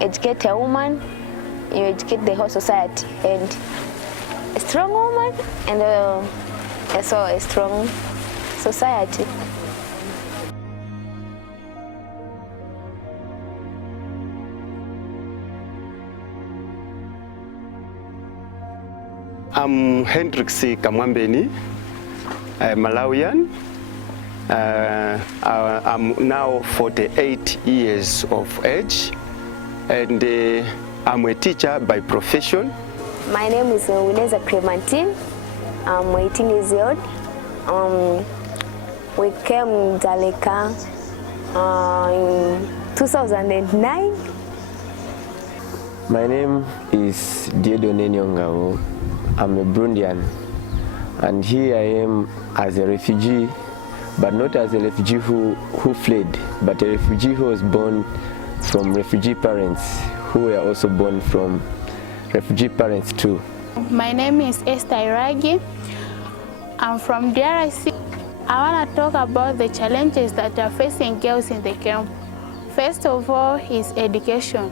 Educate a woman, you educate the whole society, and a strong woman and also a strong society. I'm Hendrix Kamwambeni, Malawian. I'm now 48 years of age, and I'm a teacher by profession. My name is Wineza Clementine. I'm 18 years old. We came Dzaleka in 2009. My name is Diedone Nyongao. I'm a Burundian, and here I am as a refugee, but not as a refugee who fled, but a refugee who was born from refugee parents who were also born from refugee parents too. My name is Esther Iragi. I'm from DRC. I want to talk about the challenges that are facing girls in the camp. First of all is education.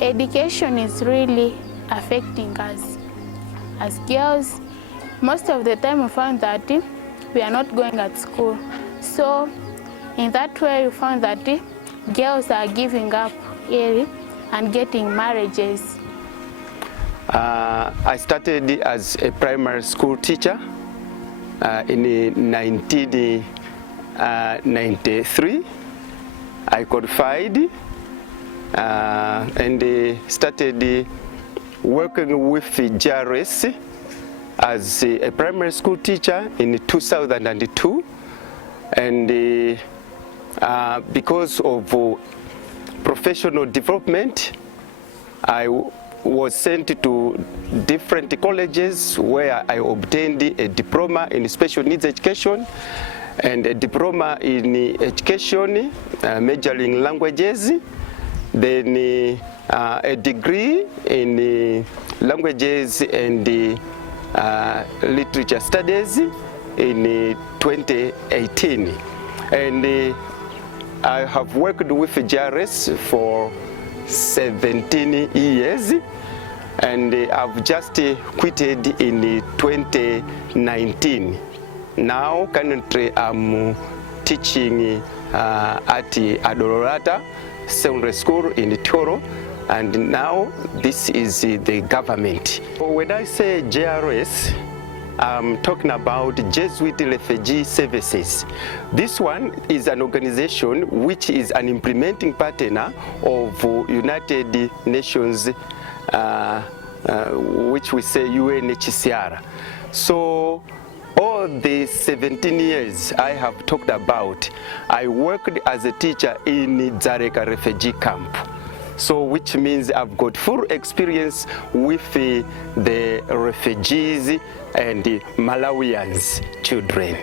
Education is really affecting us. As girls, most of the time we found that we are not going at school. So in that way we found that girls are giving up early and getting marriages. I started as a primary school teacher in 1993. I qualified and started working with GRS as a primary school teacher in 2002, and because of professional development, I was sent to different colleges where I obtained a diploma in special needs education and a diploma in education, majoring languages, then a degree in languages and literature studies in 2018. And I have worked with GRS for 17 years, and I've just quitted in 2019. Now currently I'm teaching at Adorata Secondary School in Toro, and now this is the government. When I say GRS, I'm talking about Jesuit Refugee Services. This one is an organization which is an implementing partner of United Nations, which we say UNHCR. So all the 17 years I have talked about, I worked as a teacher in Dzaleka refugee camp. So which means I've got full experience with the refugees and the Malawians children.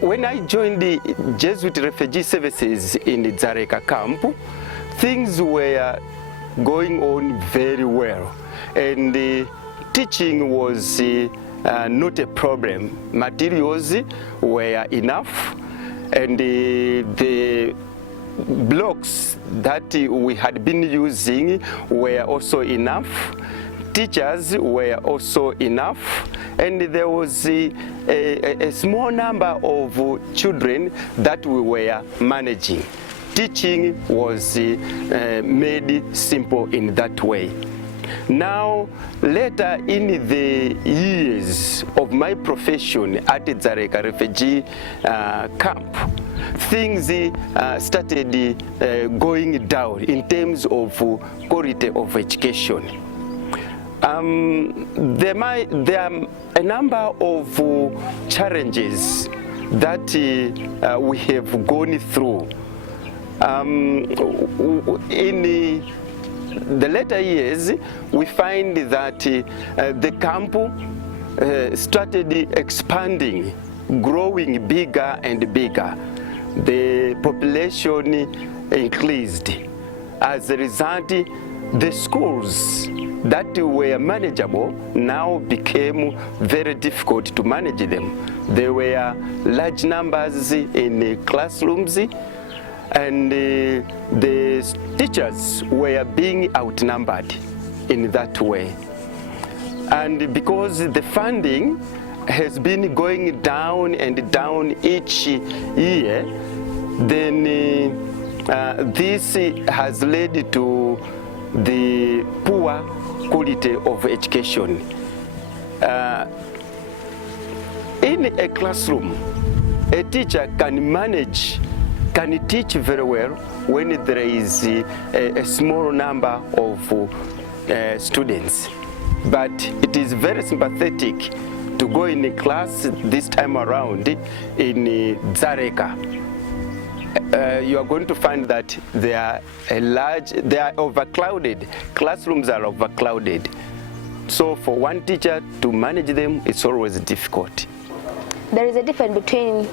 When I joined the Jesuit Refugee Services in the Dzaleka camp, things were going on very well, and the teaching was not a problem. Materials were enough, and the blocks that we had been using were also enough. Teachers were also enough, and there was a small number of children that we were managing. Teaching was made simple in that way. Now, later in the years of my profession at Dzaleka refugee camp, things started going down in terms of quality of education. There are a number of challenges that we have gone through. In the later years, we find that the camp started expanding, growing bigger and bigger. The population increased. As a result, the schools that were manageable now became very difficult to manage them. There were large numbers in classrooms, and the teachers were being outnumbered in that way. And because the funding has been going down and down each year, then this has led to the poor quality of education. In a classroom, a teacher can teach very well when there is a small number of students. But it is very sympathetic to go in a class this time around in Dzaleka. You are going to find that they are overcrowded. Classrooms are overcrowded. So for one teacher to manage them, it's always difficult. There is a difference between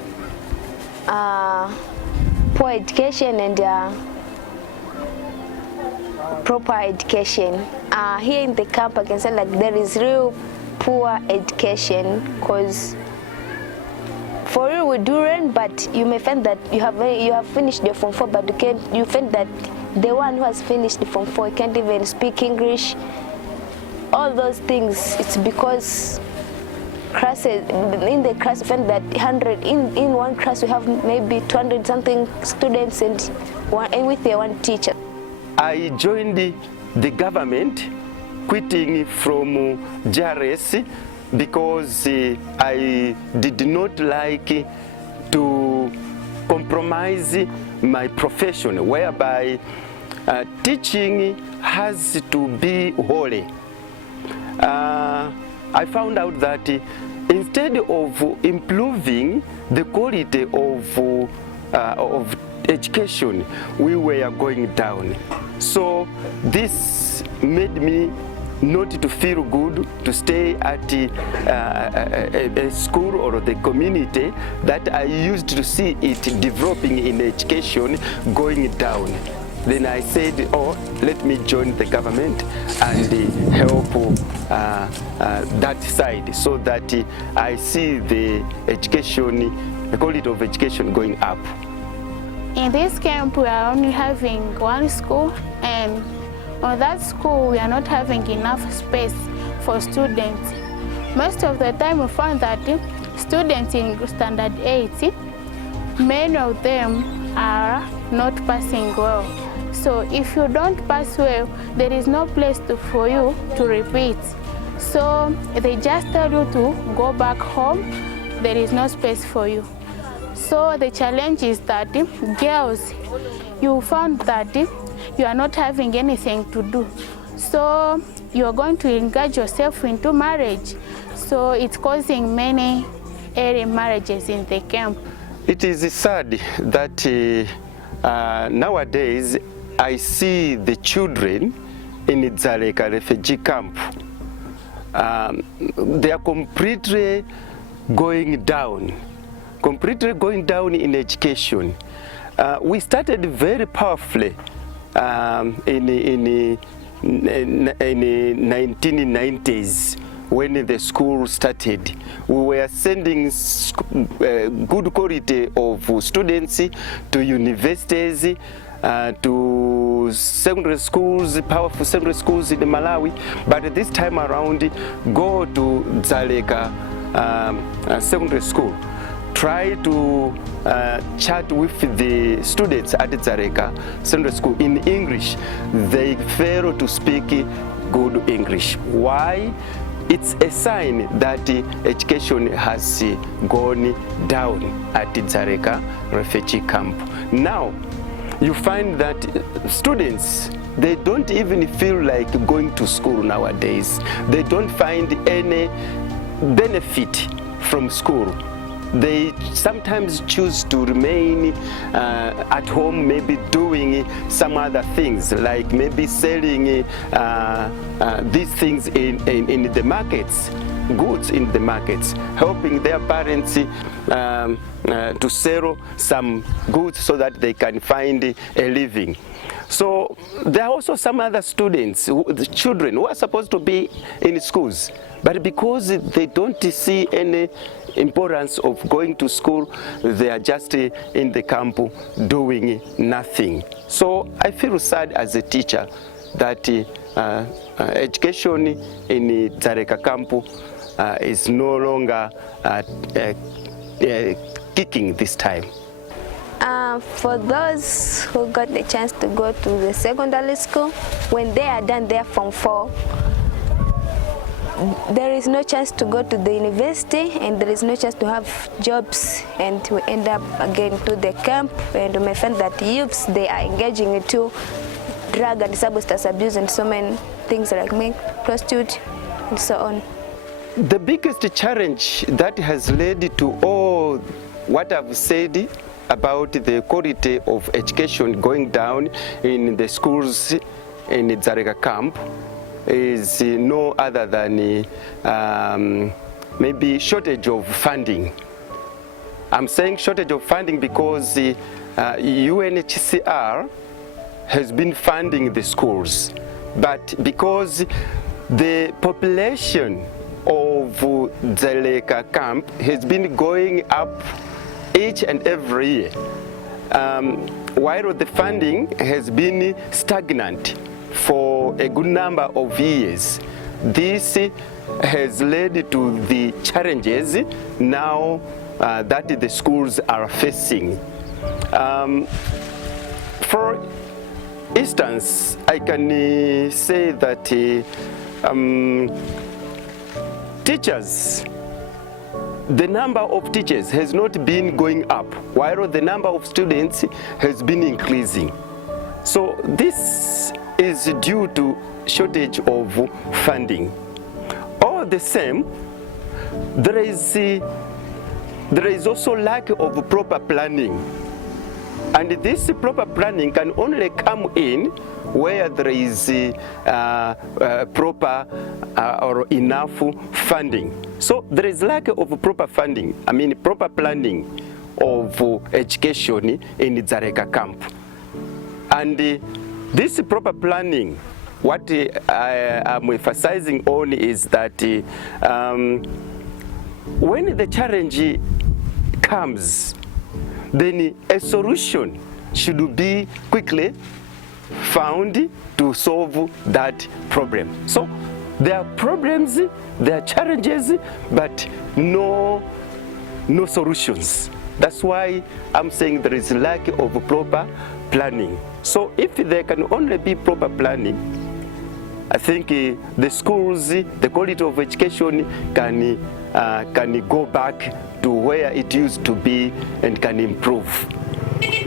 poor education and proper education. Here in the camp, I can say like there is real poor education, because for real we do learn, but you may find that you have finished your Form 4, but you find that the one who has finished the Form 4 can't even speak English. All those things, it's because classes, in the class, you find that in one class we have maybe 200 something students and with one teacher. I joined the government, quitting from JRS because I did not like to compromise my profession, whereby teaching has to be holy. I found out that instead of improving the quality of education, we were going down. So this made me not to feel good to stay at a school or the community that I used to see it developing in education going down. Then I said, oh, let me join the government and help that side, so that I see the quality of education going up. In this camp, we are only having one school, and on that school, we are not having enough space for students. Most of the time, we found that students in Standard 8, many of them are not passing well. So if you don't pass well, there is no place for you to repeat. So they just tell you to go back home. There is no space for you. So the challenge is that girls, you found that you are not having anything to do. So you are going to engage yourself into marriage. So it's causing many early marriages in the camp. It is sad that nowadays I see the children in the Dzaleka refugee camp. They are completely going down in education. We started very powerfully in the 1990s when the school started. We were sending good quality of students to universities, to secondary schools, powerful secondary schools in Malawi. But this time around, go to Dzaleka secondary school. Try to chat with the students at Dzaleka secondary school in English. They fail to speak good English. Why? It's a sign that education has gone down at Dzaleka refugee camp. Now, you find that students, they don't even feel like going to school nowadays. They don't find any benefit from school. They sometimes choose to remain at home, maybe doing some other things, like maybe selling these things in the markets. goods in the markets, helping their parents to sell some goods so that they can find a living. So there are also some other students, the children who are supposed to be in schools, but because they don't see any importance of going to school, they are just in the camp doing nothing. So I feel sad as a teacher that education in Dzaleka camp is no longer kicking this time. For those who got the chance to go to the secondary school, when they are done their Form 4, there is no chance to go to the university, and there is no chance to have jobs, and we end up again to the camp, and we may find that youths, they are engaging into drug and substance abuse and so many things like prostitute and so on. The biggest challenge that has led to all what I've said about the quality of education going down in the schools in the Dzaleka camp is no other than maybe shortage of funding. I'm saying shortage of funding because UNHCR has been funding the schools, but because the population of Dzaleka camp has been going up each and every year, while the funding has been stagnant for a good number of years. This has led to the challenges now that the schools are facing. For instance, I can say that teachers, the number of teachers has not been going up, while the number of students has been increasing. So this is due to shortage of funding. All the same, there is also lack of proper planning. And this proper planning can only come in where there is proper or enough funding. So there is lack of proper funding, proper planning of education in Dzaleka camp. And this proper planning, what I am emphasizing on is that when the challenge comes, then a solution should be quickly found to solve that problem. So there are problems, there are challenges, but no solutions. That's why I'm saying there is lack of proper planning. So if there can only be proper planning, I think the schools, the quality of education can go back to where it used to be and can improve.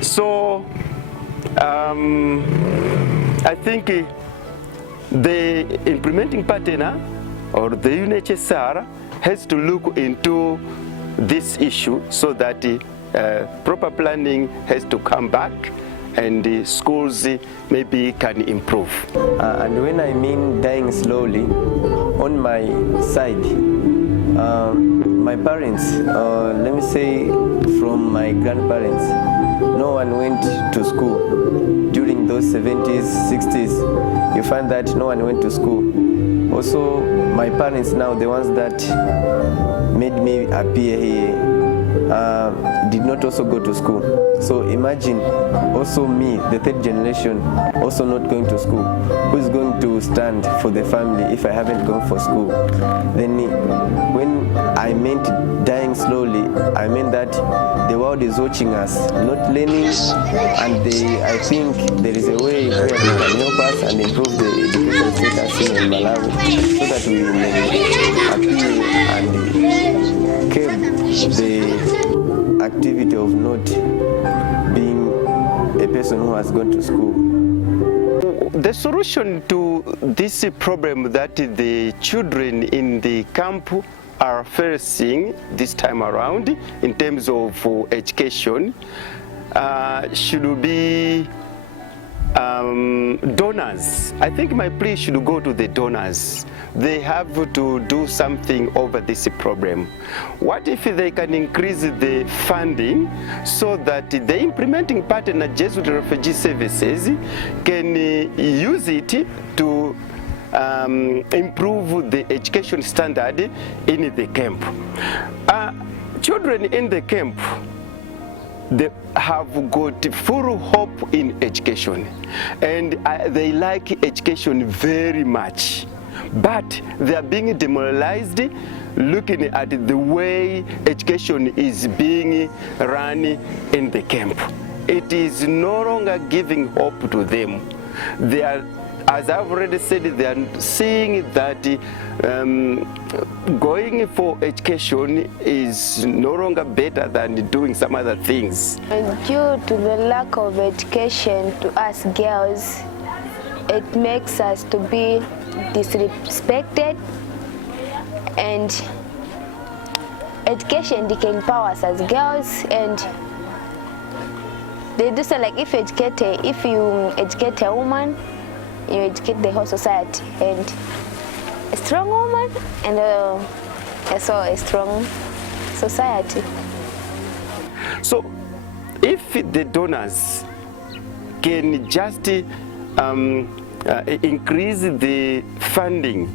So I think the implementing partner or the UNHCR has to look into this issue so that proper planning has to come back and the schools maybe can improve. And when I mean dying slowly, on my side, my parents, let me say from my grandparents, no one went to school. During those 70s, 60s, you find that no one went to school. Also, my parents now, the ones that made me appear here, did not also go to school. So imagine also me, the third generation, also not going to school. Who is going to stand for the family if I haven't gone for school? Then when I meant dying slowly, I meant that the world is watching us, not learning, and I think there is a way where they can help us and improve the education status in Malawi so that we may appeal and curb the activity of not being a person who has gone to school. The solution to this problem that the children in the camp are facing this time around in terms of education should be donors. I think my plea should go to the donors. They have to do something over this problem. What if they can increase the funding so that the implementing partner, Jesuit Refugee Services, can use it to improve the education standard in the camp. Children in the camp, they have got full hope in education, and they like education very much, but they are being demoralized looking at the way education is being run in the camp. It is no longer giving hope to them. They are, as I've already said, they are seeing that going for education is no longer better than doing some other things. And due to the lack of education to us girls, it makes us to be disrespected, and education can empower us as girls, and they do so like if you educate a woman, you educate the whole society, and a strong woman and also a strong society. So if the donors can just increase the funding,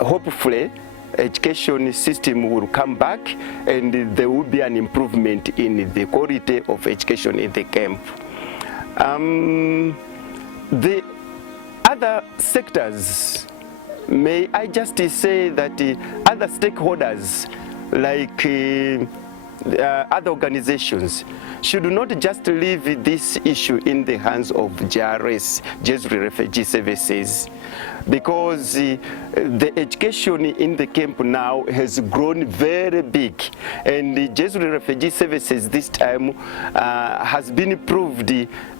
hopefully education system will come back and there will be an improvement in the quality of education in the camp. The other sectors, may I just say that other stakeholders like other organizations should not just leave this issue in the hands of JRS, Jesuit Refugee Services, because the education in the camp now has grown very big, and the Jesuit Refugee Services this time has been proved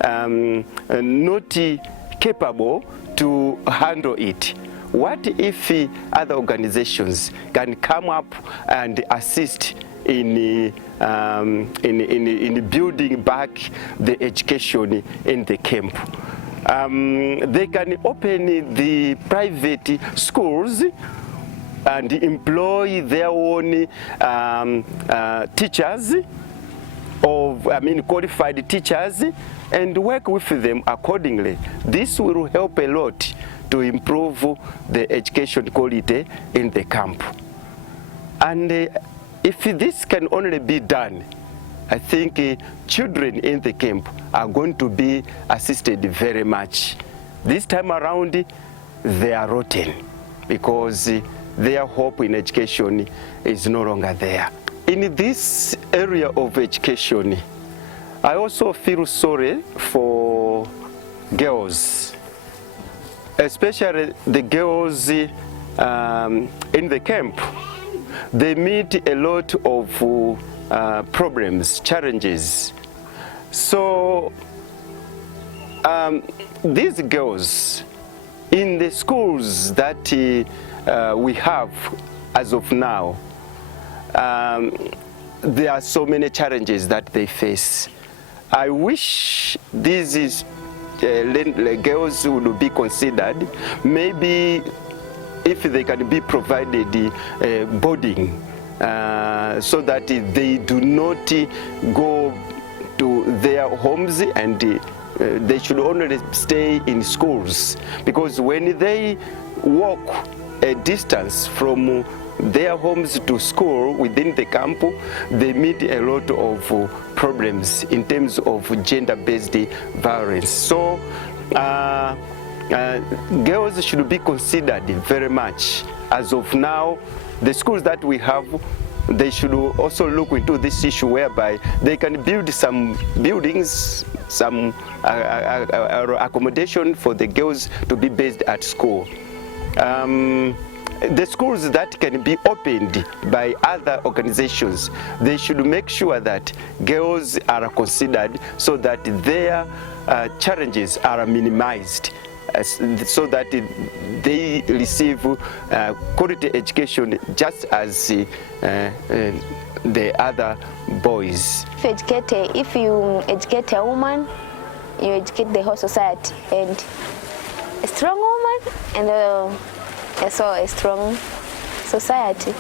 not capable to handle it. What if other organizations can come up and assist in building back the education in the camp? They can open the private schools and employ their own teachers, qualified teachers, and work with them accordingly. This will help a lot to improve the education quality in the camp. And if this can only be done, I think children in the camp are going to be assisted very much. This time around, they are rotten because their hope in education is no longer there. In this area of education, I also feel sorry for girls, especially the girls in the camp. They meet a lot of problems, challenges. So these girls in the schools that we have as of now, there are so many challenges that they face. I wish these girls would be considered, maybe if they can be provided boarding, so that they do not go to their homes, and they should only stay in schools, because when they walk a distance from their homes to school within the camp, they meet a lot of problems in terms of gender-based violence. So girls should be considered very much. As of now, the schools that we have, they should also look into this issue whereby they can build some buildings, some accommodation for the girls to be based at school. The schools that can be opened by other organizations, they should make sure that girls are considered so that their challenges are minimized, so that they receive quality education just as the other boys. If you educate a woman, you educate the whole society, and a strong woman and also a strong society.